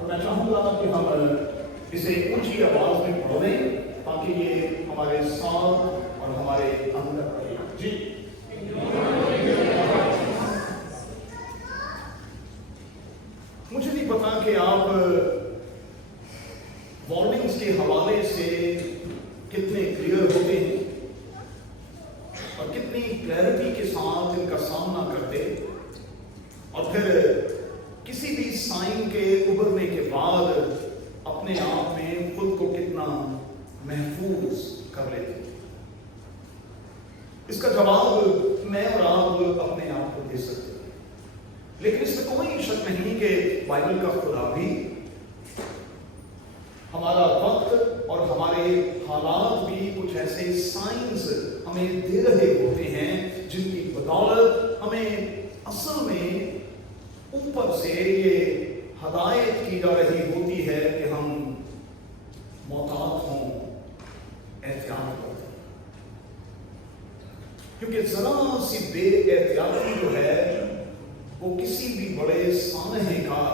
اور میں چاہوں گا کہ ہم اسے اونچی آواز میں پڑھیں تاکہ یہ ہمارے ساتھ اور ہمارے اندر رہے. جی مجھے نہیں پتا کہ آپ وارننگز کے حوالے سے کتنے کلیئر ہوتے ہیں اور کتنی کلیئرٹی کے ساتھ ان کا سامنا کرتے اور پھر کسی بھی سائن کے ابھرنے کے بعد اپنے آپ میں خود کو کتنا محفوظ کر لیتے. اس کا جواب میں اور آپ اپنے آپ کو دے سکتے ہیں، لیکن اس میں کوئی شک نہیں کہ بائبل کا خدا بھی ہمارا وقت اور ہمارے حالات بھی کچھ ایسے سائنز ہمیں دے رہے ہوتے ہیں جن کی بدولت ہمیں اصل میں اوپر سے یہ ہدایت کی جا رہی ہوتی ہے کہ ہم محتاط ہوں، احتیاط کریں، کیونکہ ذرا سی بے احتیاطی جو ہے وہ کسی بھی بڑے سانحے کا،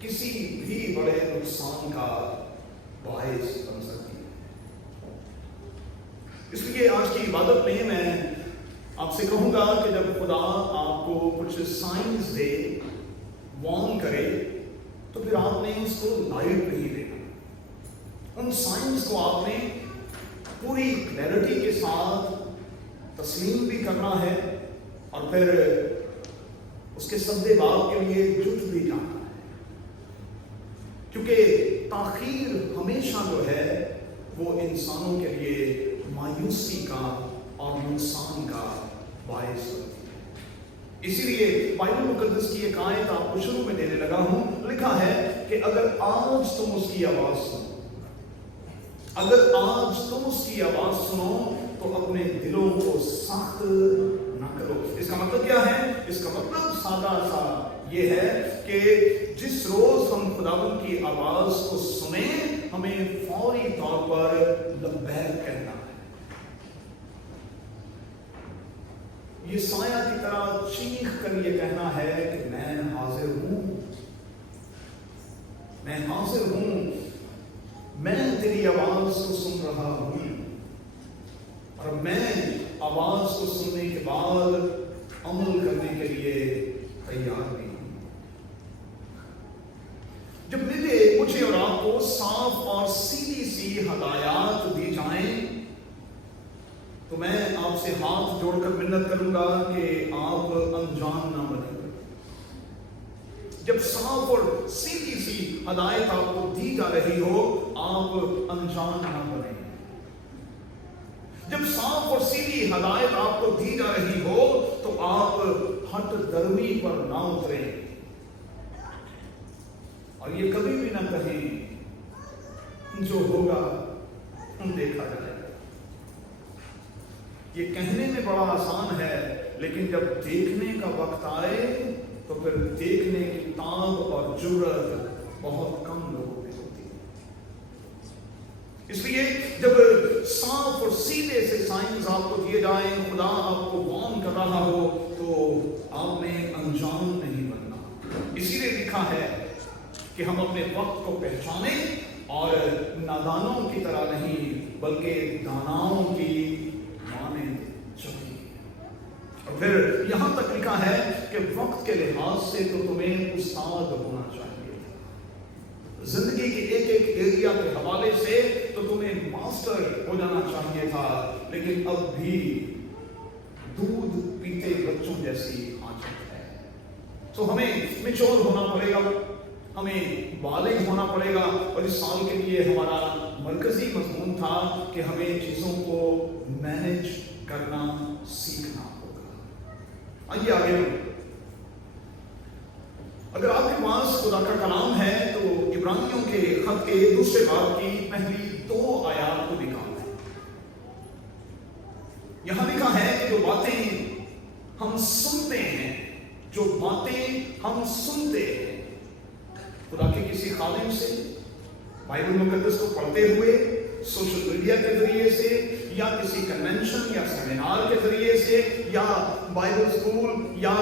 کسی بھی بڑے نقصان کا باعث بن سکتی ہے. اس لیے آج کی عبادت میں آپ سے کہوں گا کہ جب خدا آپ کو کچھ سائنس دے، وارن کرے، تو پھر آپ نے اس کو لائٹ نہیں دینا. ان سائنس کو آپ نے پوری کلیئرٹی کے ساتھ تسلیم بھی کرنا ہے اور پھر اس کے سدے باب کے لیے جھٹ بھی جانا ہے، کیونکہ تاخیر ہمیشہ جو ہے وہ انسانوں کے لیے مایوسی کا اور نقصان کا باعث ہوتی ہے. اسی لیے بائبل مقدس کی ایک آیت آپ کو شروع میں دینے لگا ہوں. لکھا ہے کہ اگر آج تم اس کی آواز سنو، اگر آج تم اس کی آواز سنو تو اپنے دلوں کو سخت نہ کرو. اس کا مطلب کیا ہے؟ اس کا مطلب سادہ سا یہ ہے کہ جس روز ہم خداوند کی آواز کو سنیں ہمیں فوری طور پر لبیک کہنا ہے. یہ سایہ کی طرح چیخ کر یہ کہنا ہے کہ میں حاضر ہوں، میں حاضر ہوں، میں تیری آواز کو سن رہا ہوں اور میں آواز کو سننے کے بعد عمل کرنے کے لیے تیار بھی ہوں. جب مجھے اور آپ کو صاف اور سیدھی سی ہدایات دی جائیں تو میں آپ سے ہاتھ جوڑ کر منت کروں گا کہ آپ انجان نہ بنیں. جب صاف اور سیدھی سی ہدایت آپ کو دی جا رہی ہو آپ انجان نہ بنیں. جب صاف اور سیدھی ہدایت آپ کو دی جا رہی ہو تو آپ ہٹ درمی پر نہ اتریں اور یہ کبھی بھی نہ کہیں جو ہوگا دیکھا جائے. یہ کہنے میں بڑا آسان ہے لیکن جب دیکھنے کا وقت آئے تو پھر دیکھنے کی تاب اور جرأت بہت کم لوگوں میں ہوتی ہے. اس لیے جب صاف اور سیدھے سے سائنس آپ کو دیے جائیں، خدا آپ کو وارن کر رہا ہو تو آپ نے انجان نہیں بننا. اسی لیے لکھا ہے کہ ہم اپنے وقت کو پہچانیں اور نادانوں کی طرح نہیں بلکہ داناؤں کی مانند چلیں. اور پھر یہاں تک لکھا ہے کہ وقت کے لحاظ سے تو تمہیں استاد ہونا چاہیے. زندگی کے ایک ایک ایریا کے حوالے سے تو تمہیں ماسٹر ہو جانا چاہیے تھا، لیکن اب بھی دودھ پیتے بچوں جیسی عادت ہے. تو ہمیں میچور ہونا پڑے گا، ہمیں بالغ ہونا پڑے گا. اور اس سال کے لیے ہمارا مرکزی مضمون تھا کہ ہمیں چیزوں کو مینج کرنا سیکھنا ہوگا. آئیے آگے. اگر آپ کے پاس خدا کا کلام ہے تو عبرانیوں کے خط کے دوسرے باب کی پہلی 2 آیات کو نکالیں. یہاں لکھا ہے کہ جو باتیں ہم سنتے ہیں، جو باتیں ہم سنتے ہیں خدا کے کسی خادم سے، بائبل مقدس کو پڑھتے ہوئے، سوشل میڈیا کے ذریعے سے، یا کسی کنونشن یا سیمینار کے ذریعے سے، یا بائبل اسکول یا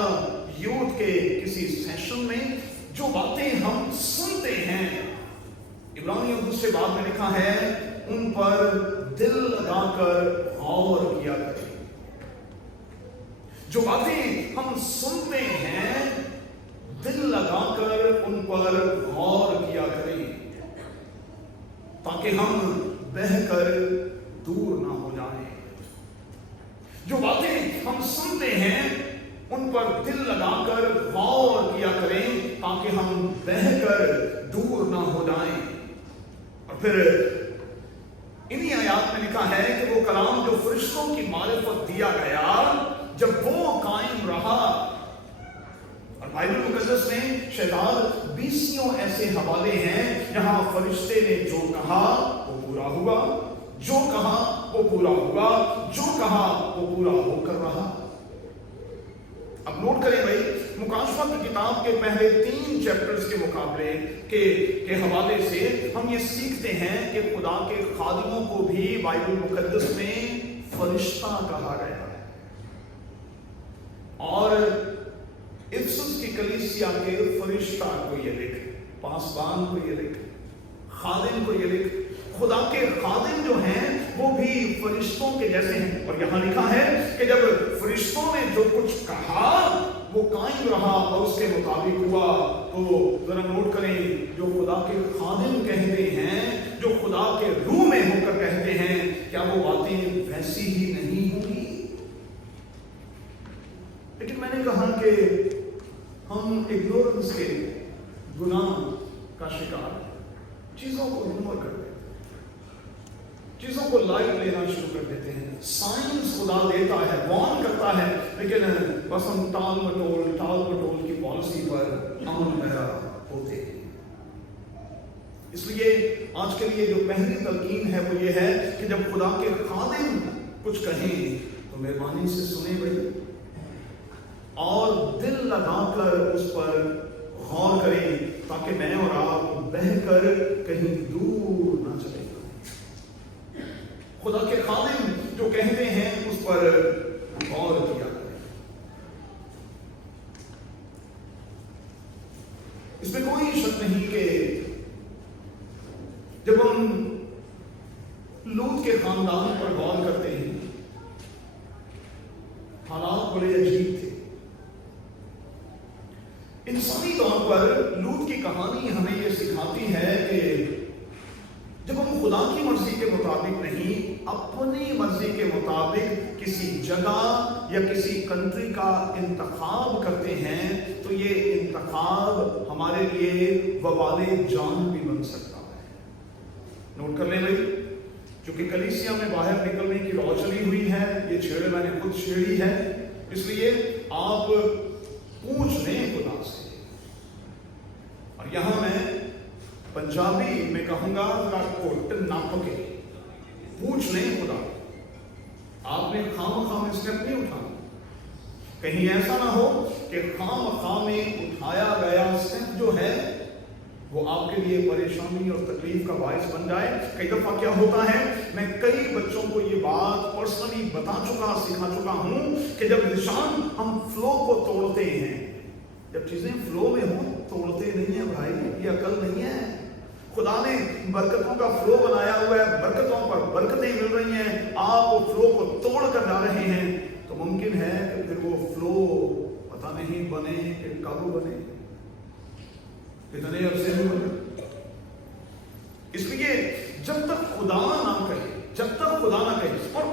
یوتھ کے کسی سیشن میں، जो बातें हम सुनते हैं, इब्रानियों 2 बाब में लिखा है, उन पर दिल लगाकर गौर किया करें। जो बातें हम सुनते हैं, दिल लगाकर उन पर गौर किया करें, ताकि हम बहकर दूर ना हो जाएं। जो बातें हम सुनते हैं, उन पर दिल लगाकर गौर किया करें, ताकि हम बहकर दूर ना हो जाएं। और फिर इन्हीं आयात में लिखा है कि वो कलाम जो फरिश्तों की मारिफत दिया गया, जब वो कायम रहा। और बाइबल मुकद्दस में शायद 20 ऐसे हवाले हैं जहां फरिश्ते ने जो कहा वो पूरा हुआ, जो कहा वो पूरा हुआ, जो कहा वो पूरा होकर रहा। अब नोट करें भाई, मुकाशवा की किताब के पहले 3 चैप्टर्स के मुकाबले के हवाले से हम ये सीखते हैं कि खुदा के खादिमों को भी बाइबल मुकद्दस में फरिश्ता कहा गया है। और इफसुस की कलीसिया के फरिश्ता को ये लिख, पासबान को ये लिख, खादिम को ये लिख। खुदा के खादिम जो हैं वो भी फरिश्तों के जैसे हैं। और यहां लिखा है कि जब फरिश्तों ने जो कुछ कहा वो कायम रहा और उसके मुताबिक हुआ। तो जरा नोट करें, जो खुदा के खादिम कहते हैं, जो खुदा के रूह में होकर कहते हैं, क्या वो बातें वैसी ही नहीं होंगी? लेकिन मैंने कहा कि हम इग्नोरेंस के गुनाह का शिकार, चीजों को इग्नोर कर देते हैं, चीजों को लाइट लेना शुरू कर देते हैं। साइंस खुदा देता है, वार्न करता है, लेकिन बस हम टाल मटोल की पॉलिसी पर अमल पैदा होते हैं। इसलिए आज के लिए जो पहली तलकीन है वो ये है कि जब खुदा के खादिम कुछ कहें तो मेहरबानी से सुने भाई, और दिल लगाकर उस पर गौर करें, ताकि मैं और आप बहकर कहीं दूर ना चले। खुदा के खादिम जो कहते हैं उस पर गौर किया करें। इसमें कोई शक नहीं कि जब हम लूत के खानदान पर गौर करते हैं, हालात बड़े अजीब थे। इंसानी तौर पर लूत की कहानी हमें यह सिखाती है कि जब हम खुदा की मर्जी के मुताबिक नहीं, अपनी मर्जी के मुताबिक किसी जगह या किसी कंट्री का इंतखाब करते हैं, तो ये इंतखाब हमारे लिए वबाले जान भी बन सकता है। नोट कर लें भाई, क्योंकि कलीसिया में बाहर निकलने की रौ चली हुई है, ये छेड़ मैंने खुद छेड़ी है, इसलिए आप पूछ लें खुदा से। और यहां मैं पंजाबी में कहूंगा, कोट नाप के पूछ लें खुदा। आपने खाम में स्टेप नहीं उठाना, कहीं ऐसा ना हो कि खाम में उठाया गया स्टेप जो है वो आपके लिए परेशानी और तकलीफ का बायस बन जाए। कई दफा क्या होता है, मैं कई बच्चों को ये बात पर्सनली बता चुका, सिखा चुका हूं कि जब निशान हम फ्लो को तोड़ते हैं, जब चीजें फ्लो में हो, तोड़ते नहीं है भाई, ये अकल नहीं है। खुदा ने बरकतों का फ्लो बनाया हुआ है, बरकतों पर बरकतें मिल रही हैं, आप वो फ्लो को तोड़ कर जा रहे हैं, तो मुमकिन है कि फिर वो फ्लो पता नहीं बने कि कब बने, कितने अरसे में बने। इसलिए जब तक खुदा ना कहे, जब तक खुदा ना कहे, और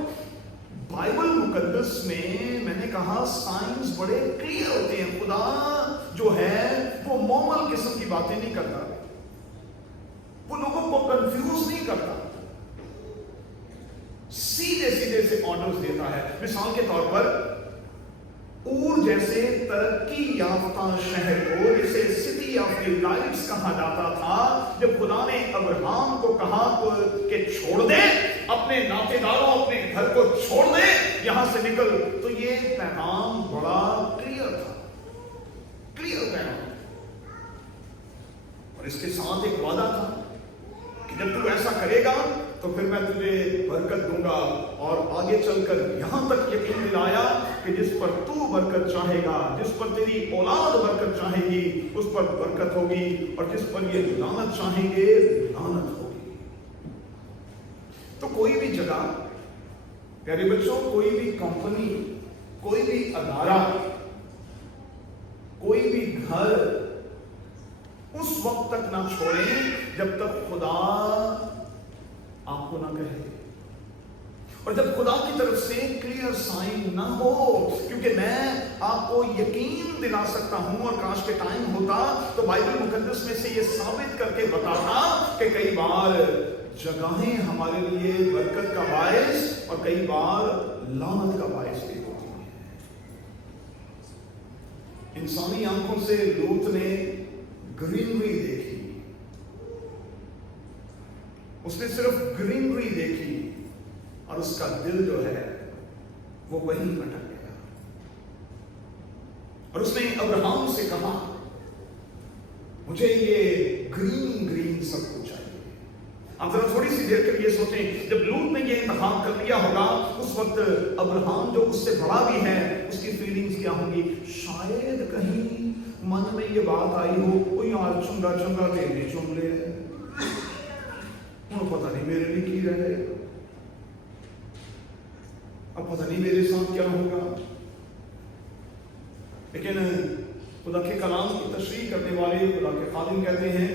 बाइबल मुकद्दस में मैंने कहा साइंस बड़े क्लियर होते हैं। खुदा जो है वो मॉमल किस्म की बातें नहीं करता, वो लोगों को कंफ्यूज नहीं करता, सीधे सीधे से ऑर्डर्स देता है। मिसाल के तौर पर ऊर जैसे तरक्की याफ्ता शहर को, जिसे सिटी ऑफ द लाइट्स कहा जाता था, जब खुदा ने अब्राहम को कहा कि छोड़ दे अपने नातेदारों, अपने घर को छोड़ दे, यहां से निकल, तो ये पैगाम बड़ा क्लियर था, क्लियर पैगाम। और इसके साथ एक वादा था कि जब तू ऐसा करेगा तो फिर मैं तुझे बरकत दूंगा। और आगे चलकर यहां तक यकीन दिलाया कि कि जिस पर तू बरकत चाहेगा, जिस पर तेरी औलाद बरकत चाहेगी, उस पर बरकत होगी, और जिस पर ये लानत चाहेंगे, लानत होगी। तो कोई भी जगह, प्यारे बच्चों, कोई भी कंपनी, कोई भी अदारा, कोई भी घर उस वक्त तक ना छोड़ें जब तक खुदा आपको ना कहे, और जब खुदा की तरफ से क्लियर साइन ना हो। क्योंकि मैं आपको यकीन दिला सकता हूं, और काश के टाइम होता तो बाइबल मुकद्दस में से ये साबित करके बताता कि कई बार जगहें हमारे लिए बरकत का बायस और कई बार लानत का बायस भी होती हैं। इंसानी आंखों से लूत ने ग्रीनरी देखी, उसने सिर्फ ग्रीनरी देखी, और उसका दिल जो है वो वहीं भटक गया, और उसने अब्राहम से कहा, मुझे ये ग्रीन ग्रीन सब कुछ चाहिए। आप जरा थोड़ी सी देर के लिए सोचें, जब लूत ने ये इंतखाब कर लिया होगा, उस वक्त अब्राहम जो उससे बड़ा भी है, उसकी फीलिंग्स क्या होंगी? शायद कहीं मन में ये बात आई हो, ओ यार चंगा चंगा तेरे चुन ले, पता नहीं मेरे लिए की रहे, अब पता नहीं मेरे साथ क्या होगा। लेकिन खुदा के कलाम की तशरीह करने वाले खुदा के खादिम कहते हैं,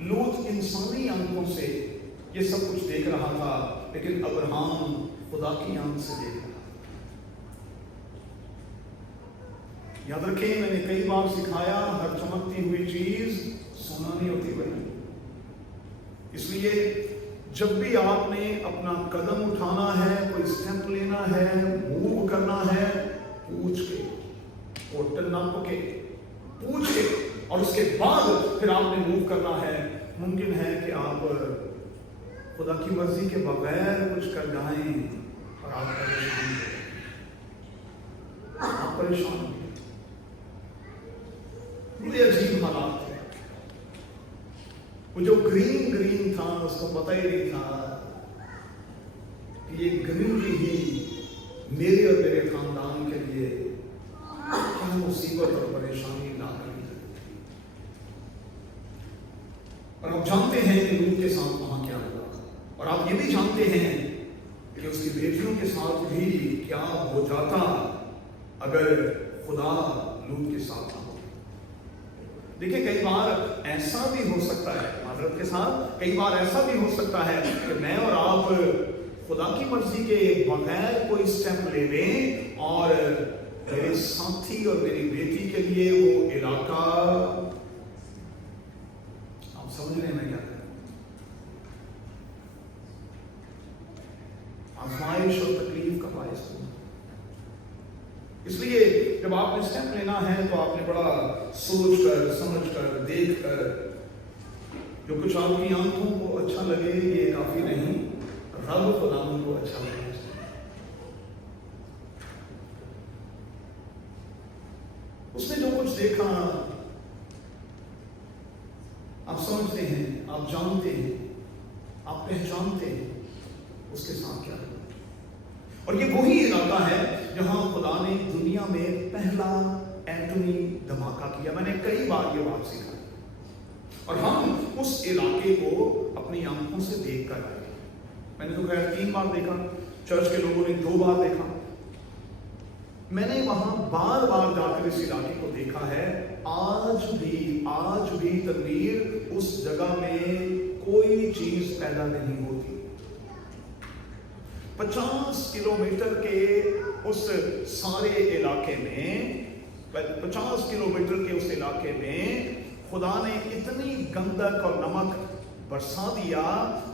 लूत इंसानी आंखों से ये सब कुछ देख रहा था, लेकिन अब्राहम खुदा की आंख से देख रहा। याद रखें, मैंने कई बार सिखाया, हर चमकती हुई चीज सोना नहीं होती भाई। इसलिए जब भी आपने अपना कदम उठाना है, कोई स्टेप लेना है, मूव करना है, पूछ के, होटल नाप के, पूछ के, और उसके बाद फिर आपने मूव करना है। मुमकिन है कि आप खुदा की मर्जी के बगैर कुछ कर जाएं और आप परेशान होंगे। बड़े अजीब हालात थे। वो जो ग्रीन ग्रीन था, उसको पता ही नहीं था कि ये ग्रीनरी ही मेरे और मेरे खानदान के लिए क्या मुसीबत और परेशानी ला कर। और आप जानते हैं कि लूत के साथ वहां क्या हुआ, और आप ये भी जानते हैं कि उसकी बेटियों के साथ भी क्या हो जाता अगर खुदा लूत के साथ था। देखिए, कई बार ऐसा भी हो सकता है, माजरत के साथ, कई बार ऐसा भी हो सकता है कि मैं और आप खुदा की मर्जी के बगैर कोई स्टेप ले लें, और मेरे साथी और मेरी बेटी के लिए वो इलाका, आप समझ रहे हैं मैं क्या कह रहा हूं, आजमाइश और तकलीफ का बायस हो। इसलिए जब आपने स्टेप लेना है तो आपने बड़ा सोच कर, समझ कर, देख कर, जो कुछ आपकी आंखों को अच्छा लगे ये काफी नहीं, रब खुदावन को अच्छा लगे। उसने जो कुछ देखा, आप समझते हैं, आप जानते हैं, आप पहचानते हैं उसके साथ क्या है। और ये वही इलाका है जहां खुदा ने दुनिया में पहला एटमी धमाका किया। मैंने कई बार ये बात सिखाई, और हम उस इलाके को अपनी आंखों से देख कर आए। मैंने तो खैर 3 बार देखा, चर्च के लोगों ने 2 बार देखा। मैंने वहां बार बार जाकर इस इलाके को देखा है। आज भी तनवीर, उस जगह में कोई चीज पैदा नहीं होती। 50 किलोमीटर के उस सारे इलाके में, 50 किलोमीटर के उस इलाके में खुदा ने इतनी गंधक और नमक बरसा दिया,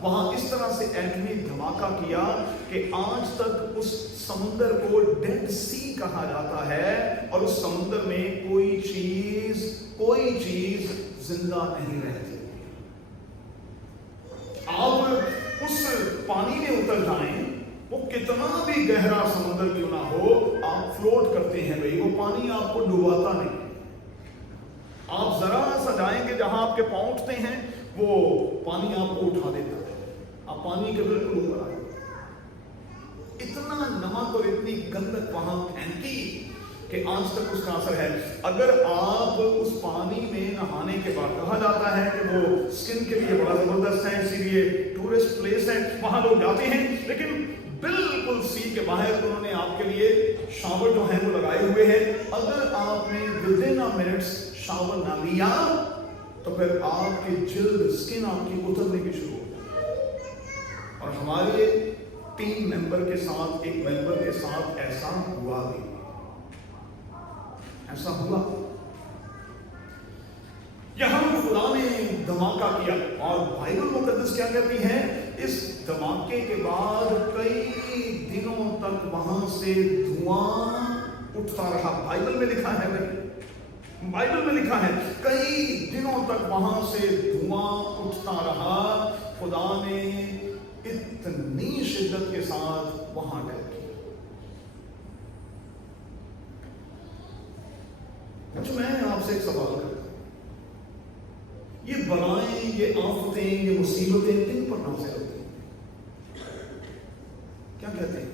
वहां इस तरह से एटमी धमाका किया कि आज तक उस समुद्र को डेड सी कहा जाता है, और उस समुद्र में कोई चीज जिंदा नहीं रहती। आप उस पानी में उतर जाएं, वो कितना भी गहरा समुद्र क्यों ना हो, आप फ्लोट करते हैं भाई, वो पानी आपको डुबाता नहीं। आप जरा सा जाएंगे जहां आपके पांव उठते हैं, वो पानी आपको उठा देता है, आप पानी के बिल्कुल ऊपर आए। इतना नमक और इतनी गंदक वहां फेंकी कि आज तक उसका असर है। अगर आप उस पानी में नहाने के बाद, कहा जाता है कि वो स्किन के लिए बड़ा जबरदस्त है, इसीलिए टूरिस्ट प्लेस है, वहां लोग जाते हैं, लेकिन बिल्कुल सी के बाहर उन्होंने आपके लिए शावर जो है वो लगाए हुए हैं। अगर आपने with in a minutes shower ना लिया तो फिर आपकी जिल्द, स्किन आपकी उतरने की शुरू हो जाए। और हमारे टीम मेंबर के साथ, एक मेंबर के साथ ऐसा हुआ भी, ऐसा हुआ। यहां खुदा ने धमाका किया और बाइबल मुकद्दस क्या कहती है, इस धमाके के बाद कई दिनों तक वहां से धुआं उठता रहा। बाइबल में लिखा है भाई, बाइबल में लिखा है कई दिनों तक वहां से धुआं उठता रहा। खुदा ने इतनी शिद्दत के साथ वहां अटैक किया। अच्छा, मैं आपसे एक सवाल करता हूं, ये बलाएं, ये आफतें, ये मुसीबतें किन पर नाज़िल होती हैं? क्या कहते हैं?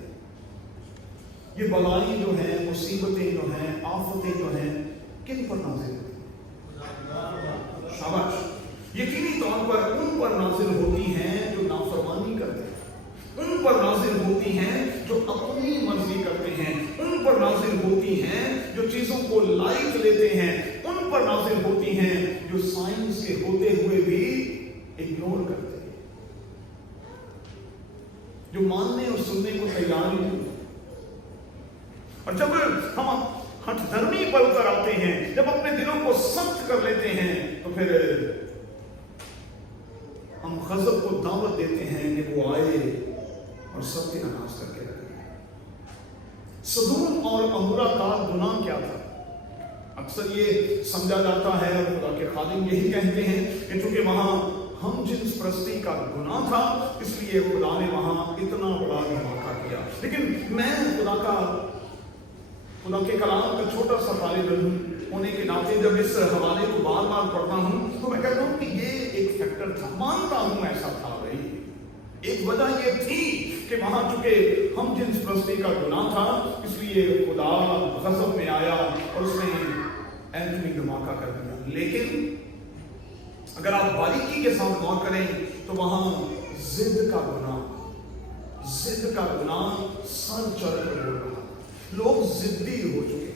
ये बलाएं जो हैं, मुसीबतें जो हैं, आफतें जो हैं, किन पर नाज़िल होती हैं? शाबाश। यकीनी तौर पर उन पर नाज़िल होती हैं जो नाफरमानी करते हैं, उन पर नाज़िल होती हैं जो अपनी मर्जी करते हैं, उन पर नाज़िल होती हैं जो चीजों को लाइट लेते हैं, उन पर नाज़िल होती हैं जो साइंस के होते हुए भी इग्नोर करते हैं, जो मानने और सुनने को तैयार नहीं। और जब हम हठधर्मी पल कर आते हैं, जब अपने दिलों को सख्त कर लेते हैं, तो फिर हम गज़ब को दावत देते हैं कि वो आए और सबके नाश करके रखे। सदूम और अमूरा का गुनाह क्या था? अक्सर ये समझा जाता है और खुदा के खादिम यही कहते हैं कि चूंकि वहां हम जिन्स परस्ती का गुनाह था, इसलिए खुदा ने वहां इतना बड़ा धमाका किया। लेकिन मैं खुदा के कलाम का छोटा सा तालिब इल्म होने के नाते जब इस हवाले को बार बार पढ़ता हूं तो मैं कहता हूं कि ये एक फैक्टर था, मानता हूं ऐसा था भाई। एक वजह ये थी कि वहां चूंकि हम जिन्स परस्ती का गुनाह था, इसलिए खुदा गज़ब में आया और उसने एंथनी धमाका कर दिया। लेकिन अगर आप बारीकी के साथ गौर करें तो वहां जिद का गुनाह सर चढ़ कर बोल रहा। लोग जिद्दी हो चुके,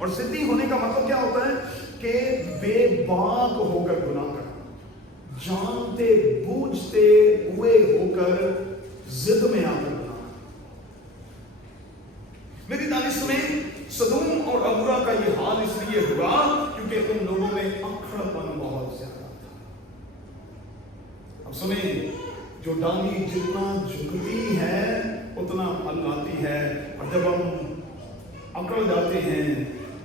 और जिद्दी होने का मतलब क्या होता है कि बेबाक होकर गुनाह करना, जानते बूझते हुए होकर जिद में आकर गुनाह। मेरी दानिश में सदूम और अमूरा का ये हाल इसलिए हुआ क्योंकि उन लोगों में अक्खड़पन बहुत ज्यादा था। अब सुने, जो डाली जितना झुकती है उतना फल लाती है, और जब हम अकड़ जाते हैं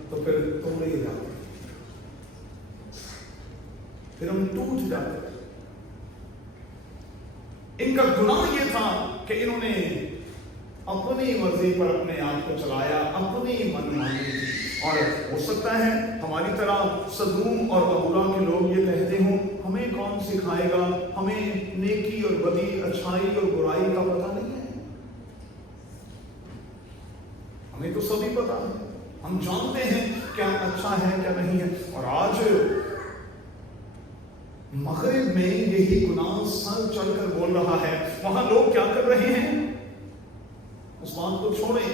तो फिर तोड़े जाते हैं, फिर हम टूट जाते हैं। इनका गुनाह ये था कि इन्होंने अपनी मर्जी पर अपने आप को चलाया, अपनी मनमानी की। और हो सकता है हमारी तरह सदूम और अमूरा के लोग ये कहते हों, हमें कौन सिखाएगा, हमें नेकी और बदी, अच्छाई और बुराई का पता नहीं है, हमें तो सभी पता है, हम जानते हैं क्या अच्छा है क्या नहीं है। और आज मगरिब में यही गुनाह सर चढ़कर बोल रहा है। वहां लोग क्या कर रहे हैं उस बात को छोड़ें,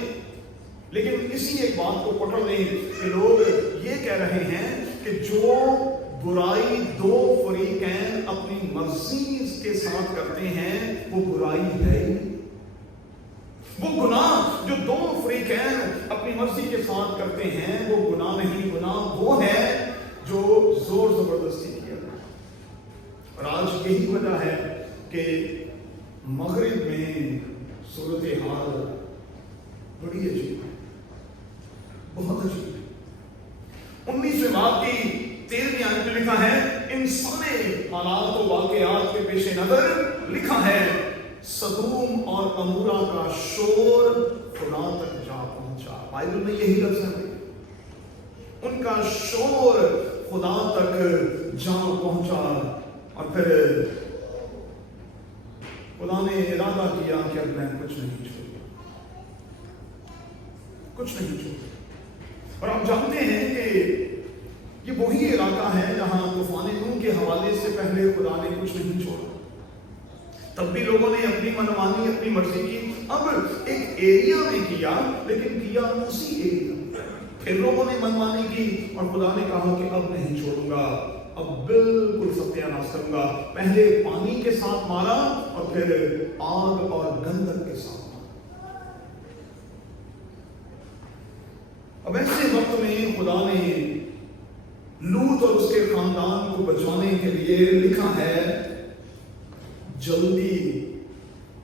लेकिन इसी एक बात को पकड़ लें कि लोग ये कह रहे हैं कि जो बुराई दो फरीकैन अपनी मर्जी के साथ करते हैं वो बुराई है ही। वो गुनाह जो दो फरीकैन अपनी मर्जी के साथ करते हैं वो गुनाह नहीं, गुनाह वो है जो जोर जबरदस्ती किया। और आज यही वजह है कि मगरिब में सूरत हाल बड़ी अजीब है, बहुत अजीब है। 19वें बाब की 13वीं आयत में लिखा है, इन सारे हालात और वाक़यात के पेश नजर लिखा है, सदूम और अमूरा का शोर खुदा तक जा पहुंचा। बाइबल में यही लफ्ज़ है, उनका शोर खुदा तक जा पहुंचा। और फिर खुदा ने इरादा किया कि अब मैं कुछ नहीं छोड़ूंगा, कुछ नहीं छोड़ूंगा। और आप जानते हैं कि ये वही इलाका है जहां तूफान नूह के हवाले से पहले खुदा ने कुछ नहीं छोड़ा। तब भी लोगों ने अपनी मनमानी, अपनी मर्जी की। अब एक एरिया में किया, लेकिन किया उसी एरिया। फिर लोगों ने मनमानी की और खुदा ने कहा कि अब नहीं छोड़ूंगा, अब बिल्कुल सत्यानाश करूंगा। पहले पानी के साथ मारा और फिर आग और गंधक के साथ मारा। अब ऐसे वक्त में खुदा ने लूत और उसके खानदान को बचाने के लिए लिखा है जल्दी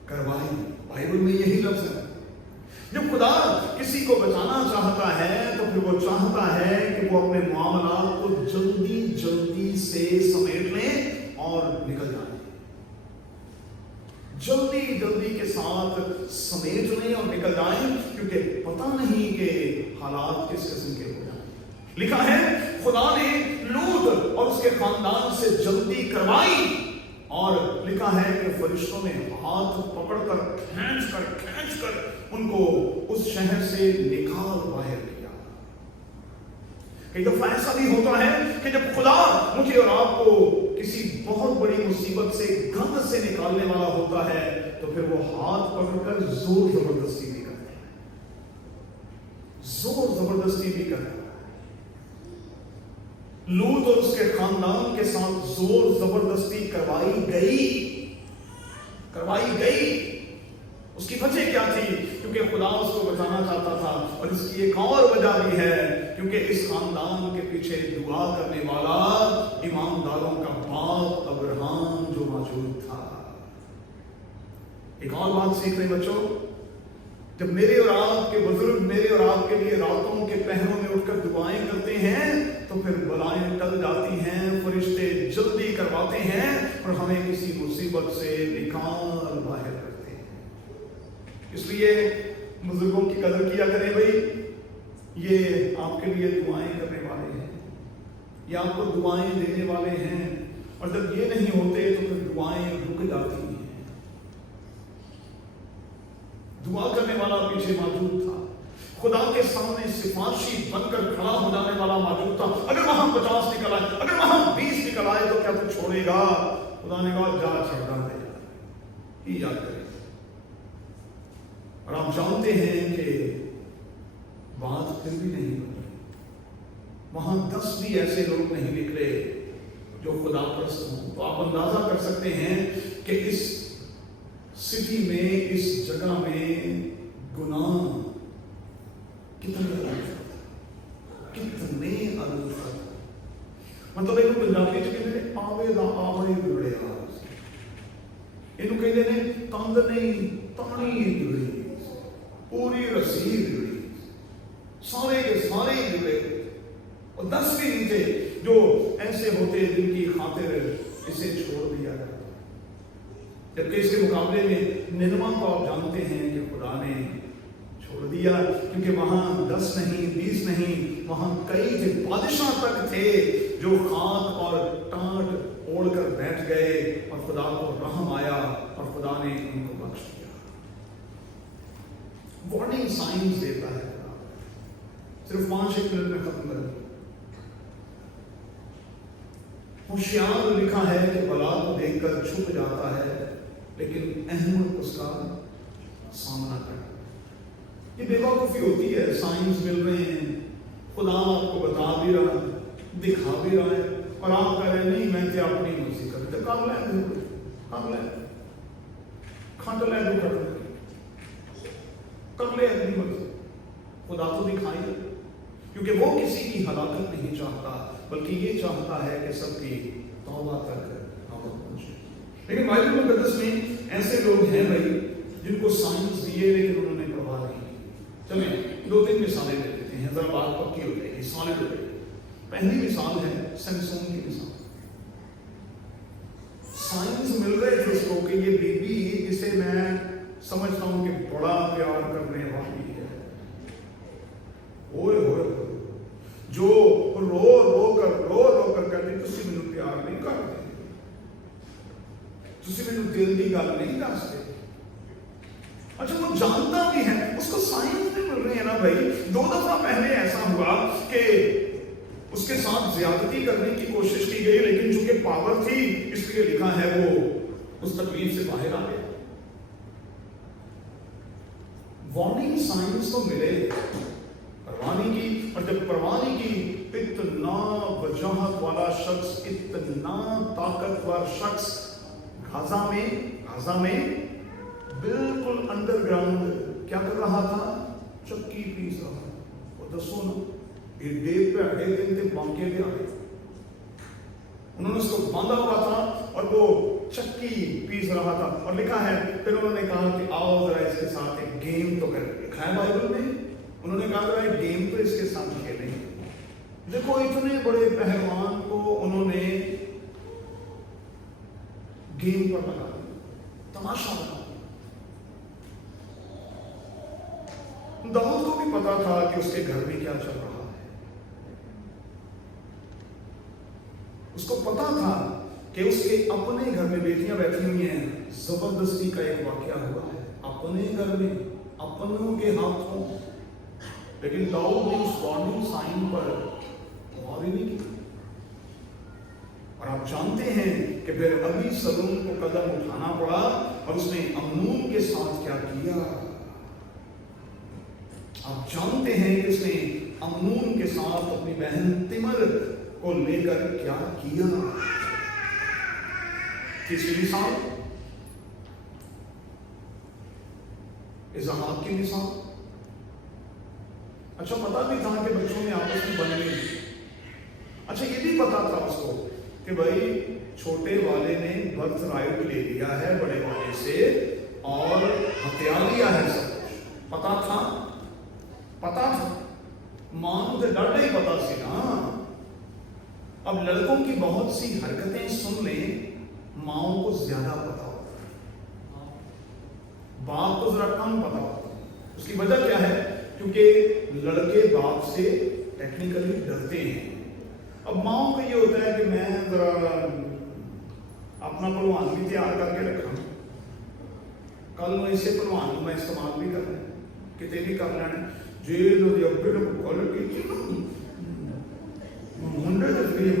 करवाई। बाइबल में यही लफ्ज है। जब खुदा किसी को बचाना चाहता है तो फिर वो चाहता है कि वो अपने मामलात को जल्दी जल्दी से समेट लें और निकल जाए, जल्दी जल्दी के साथ समेट लें और निकल जाएं, क्योंकि पता नहीं कि हालात किस किस्म के हो जाए। लिखा है खुदा ने लूत और उसके खानदान से जल्दी करवाई, और लिखा है कि फरिश्तों ने हाथ पकड़कर खींच कर उनको उस शहर से निकाल बाहर किया। कई दफा ऐसा भी होता है कि जब खुदा मुझे और आपको किसी बहुत बड़ी मुसीबत से, गंध से निकालने वाला होता है, तो फिर वो हाथ पकड़कर जोर जबरदस्ती भी करता है, जोर जबरदस्ती भी करता है। लूत और उसके खानदान के साथ जोर जबरदस्ती करवाई गई। उसकी वजह क्या थी? क्योंकि खुदा उसको बचाना चाहता था। और इसकी एक और वजह भी है, क्योंकि इस खानदान के पीछे दुआ करने वाला ईमानदारों का बाप अब्राहम जो मौजूद था। एक और बात सीख रहे बच्चों, जब मेरे और आपके बुजुर्ग मेरे और आपके लिए रातों के पहरों में उठकर दुआएं करते हैं, तो फिर बलाएं टल जाती हैं, फरिश्ते जल्दी करवाते हैं और हमें किसी मुसीबत से निकाल बाहर करते हैं। इसलिए बुजुर्गों की कदर किया करें भाई। ये आपके लिए दुआएं करने वाले हैं, ये आपको दुआएं देने वाले हैं, और जब ये नहीं होते तो फिर दुआएं रुक जाती हैं। दुआ करने वाला पीछे मौजूद था, खुदा के सामने सिफारशी बनकर खड़ा हो जाने वाला मौजूद था। अगर वहां 50 निकल आए, अगर वहां 20 निकल आए, तो क्या तू छोड़ेगा? खुदा ने कहा जा छोड़ा दे, ही याद करें। और आप जानते हैं कि बात फिर भी नहीं बनी। वहां 10 भी ऐसे लोग नहीं निकले जो खुदा परस्त हों। तो आप अंदाजा कर सकते हैं कि इस सिटी में, इस जगह में गुनाह कितने अनूठ था। मतलब एक पंजाबी च कहते हैं आवे दा आवे बिगड़िया, इनू कहते हैं तंद नहीं तानी बिगड़ी, पूरी रसी बिगड़ी, सारे के सारे बिगड़े। और 10 भी नहीं थे जो ऐसे होते जिनकी खातिर इसे छोड़ दिया जाता। जबकि इसके मुकाबले में निनवा को आप जानते हैं कि खुदा ने छोड़ दिया, क्योंकि वहां 10 नहीं 20 नहीं, वहां कई थे, बादशाह तक थे जो खाक और टाट ओढ़कर बैठ गए, और खुदा को रहम आया और खुदा ने उनको बख्श दिया। वार्निंग साइंस देता है खुदा। सिर्फ 5-1 मिनट में खत्म कर। होशियार लिखा है कि बला को देखकर छुप जाता है, लेकिन अहमद उसका सामना करता। ये बेवकूफी होती है। साइंस मिल रहे हैं, खुदा आपको बता भी रहा है, दिखा भी रहा है, और आप कह रहे नहीं मैं तो अपनी मर्जी कर ले, कर ले अपनी मर्जी। खुदा तो दिखाई, क्योंकि वो किसी की हलाकत नहीं चाहता, बल्कि ये चाहता है कि सबकी तौबा तक पहुंचे। लेकिन बाइबल मुकद्दस में ऐसे लोग हैं भाई जिनको साइंस दिए लेकिन उन्होंने परवाह नहीं की। चलिए 2-3 मिसालें दे देते हैं, जरा बात पक्की हो जाएगी, सॉलिड हो जाएगी। पहली मिसाल है सैमसंग की मिसाल। साइंस मिल रहे थे उसको कि ये बीबी जिसे मैं समझता हूं कि बड़ा प्यार करने वाली है, ओए जो रो कर कहते तुसी मैनू प्यार नहीं करते, तुसी मैनू दिल की गल नहीं दसते, بھائی 2 دفعہ پہلے ایسا ہوا کہ اس کے ساتھ زیادتی کرنے کی کوشش کی گئی، لیکن چونکہ پاور تھی اس لیے لکھا ہے وہ اس تکلیف سے باہر آ گیا۔ وارننگ سائنس تو ملے پروانی کی، اور جب پروانی کی اتنا وجاہت والا شخص، اتنا طاقتور شخص غزہ میں بالکل انڈر گراؤنڈ کیا کر رہا تھا؟ چکی پیس رہا تھا۔ وہ دسو نا، ایک ڈیپ پہ اڑے دن تھے بانکے دے آئے، انہوں نے اس کو باندھا ہوا تھا اور وہ چکی پیس رہا تھا، اور لکھا ہے پھر انہوں نے کہا کہ آؤ ذرا اس کے ساتھ ایک گیم تو کر، لکھا ہے بائبل میں، انہوں نے کہا ذرا ایک گیم تو اس کے ساتھ کھیلیں۔ دیکھو اتنے بڑے پہلوان کو انہوں نے گیم پر لگا دیا، تماشا لگا دیا۔ داؤد کو بھی پتا تھا کہ اس کے گھر میں کیا چل رہا ہے، اس کو پتا تھا کہ اس کے اپنے گھر میں بیٹیاں بیٹھی ہوئی ہیں، زبردستی کا ایک واقعہ ہوا ہے اپنے گھر میں، اپنوں کے ہاتھوں، لیکن داؤد نے اس وارننگ سائن پر غور ہی نہیں کی۔ اور آپ جانتے ہیں کہ پھر ابھی سلوم کو قدم اٹھانا پڑا، اور اس نے امنون کے ساتھ کیا کیا؟ آپ جانتے ہیں کہ اس نے امنون کے ساتھ اپنی بہن تمر کو لے کر کیا کیا؟ کسی مثال؟ اظہار کی مثال۔ اچھا پتا بھی تھا کہ بچوں میں آپس میں بن گئی، اچھا یہ بھی پتا تھا اس کو کہ بھائی چھوٹے والے نے برتھ رائٹ لے لیا ہے بڑے والے سے اور ہتھیار لیا ہے، سب کچھ پتا تھا، پتا تھا، ماں کو تو ڈر نہیں پتا سی نا۔ اب لڑکوں کی بہت سی حرکتیں سن لیں، ماؤں کو زیادہ پتا ہوتا ہے، باپ کو ذرا کم پتا ہوتا ہے۔ اس کی وجہ کیا ہے؟ کیونکہ لڑکے باپ سے ٹیکنیکلی ڈرتے ہیں۔ اب ماؤں کو یہ ہوتا ہے کہ میں ذرا اپنا پلوان بھی تیار کر کے رکھا، کل میں اسے پلوان کو میں استعمال بھی کرنا کتے بھی کر لینا جیل ہوتی ابھی تو کھول کی منڈے تکریے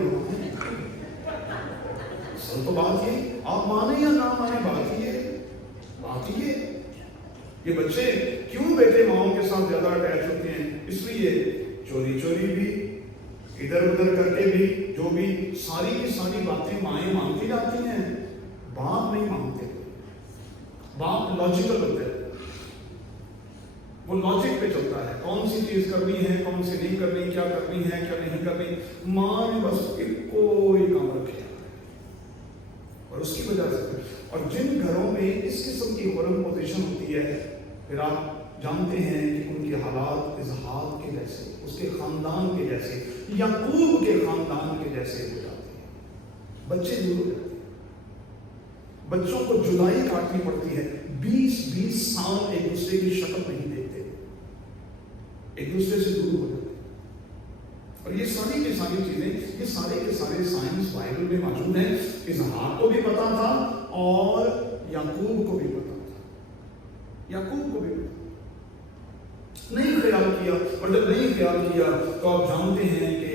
سر تو بات یہ آپ مانے یا نہ مانے، بات یہ بچے کیوں بیٹے ماؤں کے ساتھ زیادہ اٹیچ ہوتے ہیں؟ اس لیے چوری بھی، ادھر ادھر کر کے بھی، جو بھی ساری کی ساری باتیں مائیں مانتی جاتی ہیں، باپ نہیں مانتے۔ باپ لاجیکل ہوتا ہے، وہ لاجک پہ چلتا ہے، کون سی چیز کرنی ہے، کون سی نہیں کرنی، کیا کرنی ہے، کیا نہیں کرنی۔ ماں نے بس کوئی کام رکھے، اور اس کی وجہ سے، اور جن گھروں میں اس قسم کی غرم پوزیشن ہوتی ہے، پھر آپ جانتے ہیں کہ ان کے حالات اظہار کے جیسے، اس کے خاندان کے جیسے، یعقوب کے خاندان کے جیسے ہو جاتے ہیں۔ بچے دور ہو جاتے ہیں، بچوں کو جدائی کاٹنی پڑتی ہے، 20 سال ایک دوسرے کی شکل نہیں دیکھتے، ایک دوسرے سے دور ہو جاتے ہیں۔ اور یہ ساری کی ساری چیزیں، یہ سارے کے سارے سائنس بائبل میں موجود ہیں۔ اظہار کو بھی پتا تھا اور یعقوب کو بھی پتا تھا، یعقوب کو بھی پتا نہیں خیال کیا، اور جب نہیں خیال کیا تو آپ جانتے ہیں کہ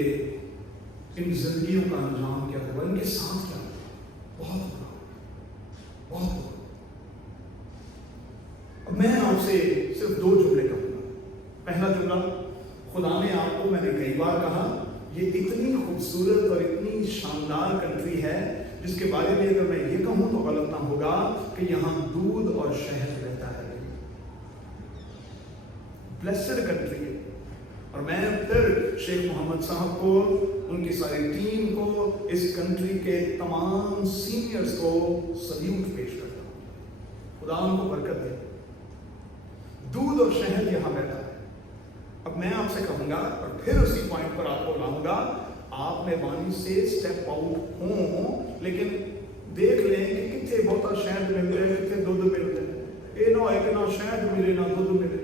ان زندگیوں کا انجام کیا ہوا، ان کے ساتھ کیا ہوا، بہت بڑا، بہت بڑا۔ اب میں آپ سے صرف 2 جملے کہوں گا۔ پہلا جملہ، خدا نے آپ کو، میں نے کئی بار کہا، یہ اتنی خوبصورت اور اتنی شاندار کنٹری ہے جس کے بارے میں اگر میں یہ کہوں تو غلط نہ ہوگا کہ یہاں دودھ اور شہد رہتا ہے۔ بلیسڈ کنٹری ہے۔ اور میں پھر شیخ محمد صاحب کو، ان کی ساری ٹیم کو، اس کنٹری کے تمام سینئرز کو سلیوٹ پیش کرتا ہوں۔ خدا ان کو برکت دے۔ دودھ اور شہد یہاں رہتا ہے۔ اب میں آپ سے کہوں گا اور پھر اسی پوائنٹ پر آپ کو لاؤں گا، آپ مہربانی سے اسٹیپ آؤٹ ہوں، لیکن دیکھ لیں کہ کتنے بہت شہد مل رہے، کتنے دودھ مل رہے۔ یہ نہ ہو کہ نہ شہد ملے نہ دودھ ملے،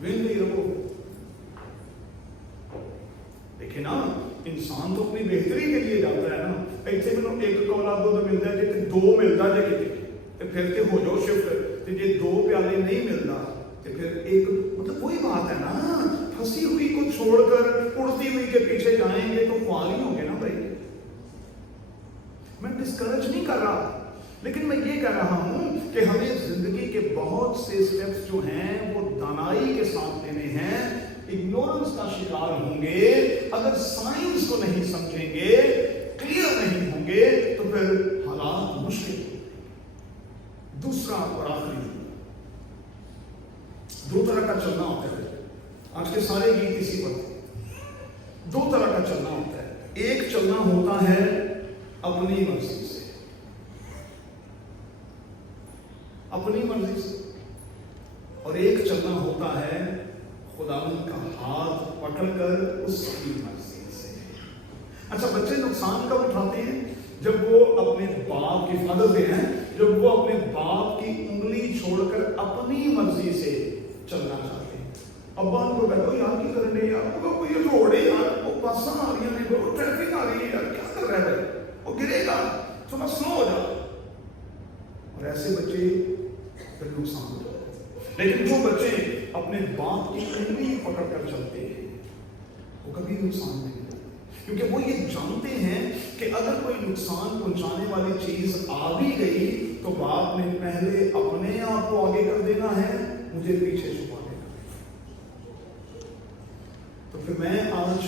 وین نہیں رہو۔ دیکھیں نا، انسان تو اپنی بہتری کے لیے جاتا ہے نا۔ ایسے میں ایک کولا دودھ ملتا ہے، 2 ملتا ہے، پھر ہو جاؤ شفٹ، جی 2 پیالے نہیں ملتا कि फिर एक मतलब वही बात है ना, फंसी हुई को छोड़कर उड़ती हुई के पीछे जाएंगे तो ख्वाली होंगे ना भाई। मैं डिस्करेज नहीं कर रहा, लेकिन मैं ये कह रहा हूं कि हमें जिंदगी के बहुत से स्टेप्स जो हैं वो दानाई के साथ लेने हैं। इग्नोरेंस का शिकार होंगे अगर साइंस को नहीं समझेंगे, क्लियर नहीं होंगे तो फिर हालात मुश्किल। दूसरा और आखिरी, दो तरह का चलना होता है। आज के सारे गीत इसी पर थे। दो तरह का चलना होता है। एक चलना होता है अपनी मर्जी से, अपनी मर्जी से, और एक चलना होता है खुदावंद का हाथ पकड़कर उसकी मर्जी से। अच्छा, बच्चे नुकसान कब उठाते हैं? जब वो अपने बाप की फादर हैं, जब वो अपने बाप की उंगली छोड़कर अपनी मर्जी से चलना चाहते हैं। अब्बा उनको कहते हो यार की करने यार, वो ये रोड है यार, वो बस आ रही है, वो ट्रैफिक आ रही है यार, क्या कर रहा है, वो गिरेगा, थोड़ा स्लो हो जा। और ऐसे बच्चे फिर नुकसान हो जाते हैं। लेकिन जो बच्चे अपने बाप की उंगली पकड़कर चलते हैं वो कभी नुकसान नहीं होता, क्योंकि वो ये जानते हैं कि अगर कोई नुकसान पहुंचाने वाली चीज आ भी गई तो बाप ने पहले अपने आप को आगे कर देना है, मुझे पीछे छुपा देना है। तो फिर मैं आज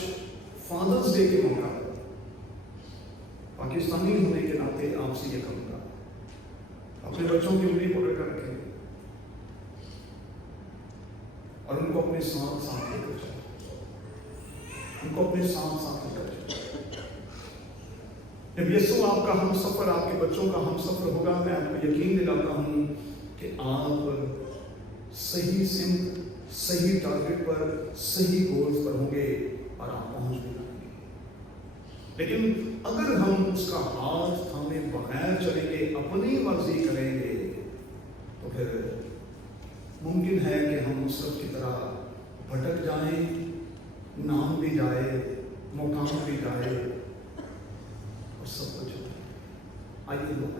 फादर्स डे के मौका पाकिस्तानी होने के नाते आपसे ये कहूंगा, अपने बच्चों की उंगली पकड़ कर रखें और उनको अपने साथ साथ लेकर चलें, उनको अपने साथ साथ लेकर चलें। जब यीशु आपका हम सफर, आपके बच्चों का हम सफर होगा, मैं आपको यकीन दिलाता हूं कि आप सही सिमत, सही टारगेट पर, सही गोल्स पर होंगे और आप पहुंच भी जाएंगे। लेकिन अगर हम उसका हाथ थामे बगैर चलेंगे, अपनी मर्जी करेंगे, तो फिर मुमकिन है कि हम उसकी तरह भटक जाएं, नाम भी जाए, मुकाम भी जाए और सब कुछ। आइए लोग